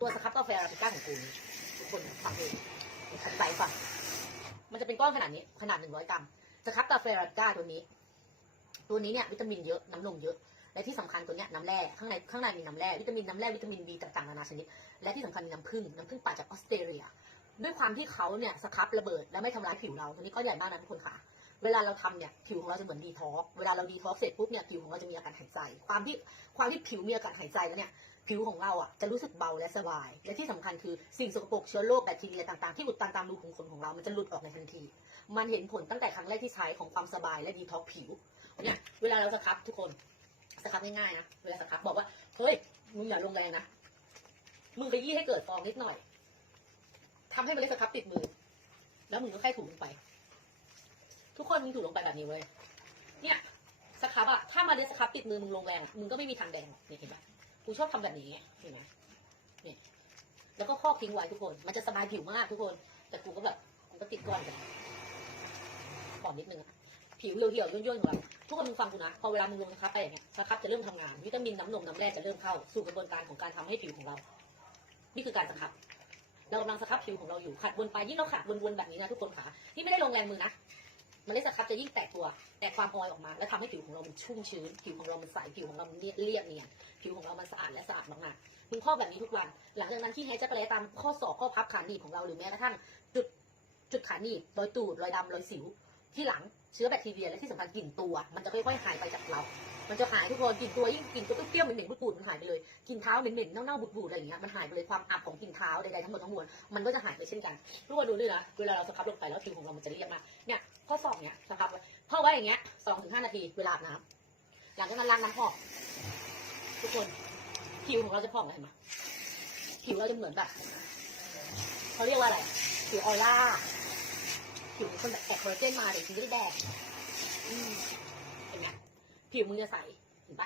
ตัวสครับกาแฟอาราบิก้าของกูนี่ทุกคนฟังเองขัดใจฟังมันจะเป็นก้อนขนาดนี้ ขนาดหนึ่งร้อยกรัมสครับกาแฟอาราบิก้าตัวนี้ ตัวนี้เนี่ยวิตามินเยอะน้ำนมเยอะ และที่สำคัญตัวเนี้ยน้ำแร่ข้างในข้างในมีน้ำแร่วิตามินน้ำแร่วิตามินบีต่างๆนานาชนิด และที่สำคัญมีน้ำผึ้งน้ำผึ้งป่าจากออสเตรเลีย ด้วยความที่เขาเนี่ยสครับระเบิดและไม่ทำร้ายผิวเราตัวนี้ก็ใหญ่มากนะทุกคนค่ะ เวลาเราทำเนี่ยผิวของเราจะเหมือนดีท็อกเวลาเราดีท็อกเสร็จปุ๊บเนี่ยผิวของเราจะมีอาการหายใจ ความที่ความที่ผิวมีอาการหายใจแล้วเนี่ยผิวของเราอะจะรู้สึกเบาและสบาย และที่สำคัญคือสิ่งสกปรกเชื้อโรคแบคทีเรียต่างๆที่อุดตันตามรูขุมขนของเรา มันจะหลุดออกในทันที มันเห็นผลตั้งแต่ครั้งแรกที่ใช้ของความสบายและดีท็อกผิว เนี่ยเวลาเราสครับทุกคนสครับง่ายๆนะ เวลาสครับบอกว่า เฮ้ย มึงอย่าลงแรงนะ มึงขยี้ให้เกิดฟองนิดหน่อยทำให้เมล็ดสครับติดมือ แล้วมึงก็แค่ถูลงไป ทุกคนมึงถูกลงไปแบบนี้เว้ย เนี่ยสครับอะถ้ามาเรียนสครับติดมือมึงลงแรงมึงก็ไม่มีทางแดงหรอกนี่เห็นปะกูชอบทำแบบนี้เห็นไหมเนี่ยแล้วก็ครอบทิ้งไว้ทุกคน มันจะสบายผิวมากทุกคน แต่กูก็แบบกูก็ติดก้อนกันขอนิดนึงผิวเหี่ยวๆย่นๆของเราทุกคนมึงฟังกูนะ พอเวลามึงลงสครับไปอย่างเงี้ยสครับจะเริ่มทำงาน วิตามินน้ำนมน้ำแร่จะเริ่มเข้าสู่กระบวนการของการทำให้ผิวของเรา นี่คือการสครับเรากำลังสครับผิวของเราอยู่ขัดวนไปยิ่งเราขัดวนๆแบบนี้นะทุกคนค่ะนี่ไม่ได้ลงแรงมือนะ เมล็ดสครับจะยิ่งแตกตัวแตกความออยออกมา แล้วทำให้ผิวของเรามันชุ่มชื้น ผิวของเรามันใสผิวของเรามันเรียบเรียบเนียนผิวของเรามันสะอาดและสะอาดมากๆมึงพอกแบบนี้ทุกวัน หลังจากนั้นที่แฮจักรแลตามข้อศอกข้อพับขาหนีบของเราหรือแม้กระทั่งจุดจุดขาหนีบรอยตูดรอยดำรอยสิว ที่หลังเชื้อแบคทีเรียและที่สำคัญกลิ่นตัว มันจะค่อยๆหายไปจากเรา มันจะหายทุกคนกลิ่นตัวยิ่งกลิ่นตัวเปรี้ยวเหม็นๆบูดๆมันหายไปเลยกลิ่นเท้าเหม็นๆเน่าๆบูดๆอะไรอย่างเงี้ยมันหายไปเลยความอับของกลิ่นเท้าใดๆทั้งหมดทั้งมวลมันก็จะหายไปเช่นกันทุกคนดูด้วยนะเวลาเราสครับลงไปแล้วผิวของเรามันจะเรียบมากเนี่ยข้อศอกเนี่ยสครับไว้พ่อไว้อย่างเงี้ยสองถึงห้านาทีเวลาอาบน้ำหลังจากนั้นล้างน้ำออกทุกคนผิวของเราจะผ่องเลยไหมผิวเราจะเหมือนแบบเขาเรียกว่าอะไรผิวออร่าผิวเป็นคนแบบแอบคอลลาเจนมาแต่จริงๆไม่ได้แดกอืม เห็นไ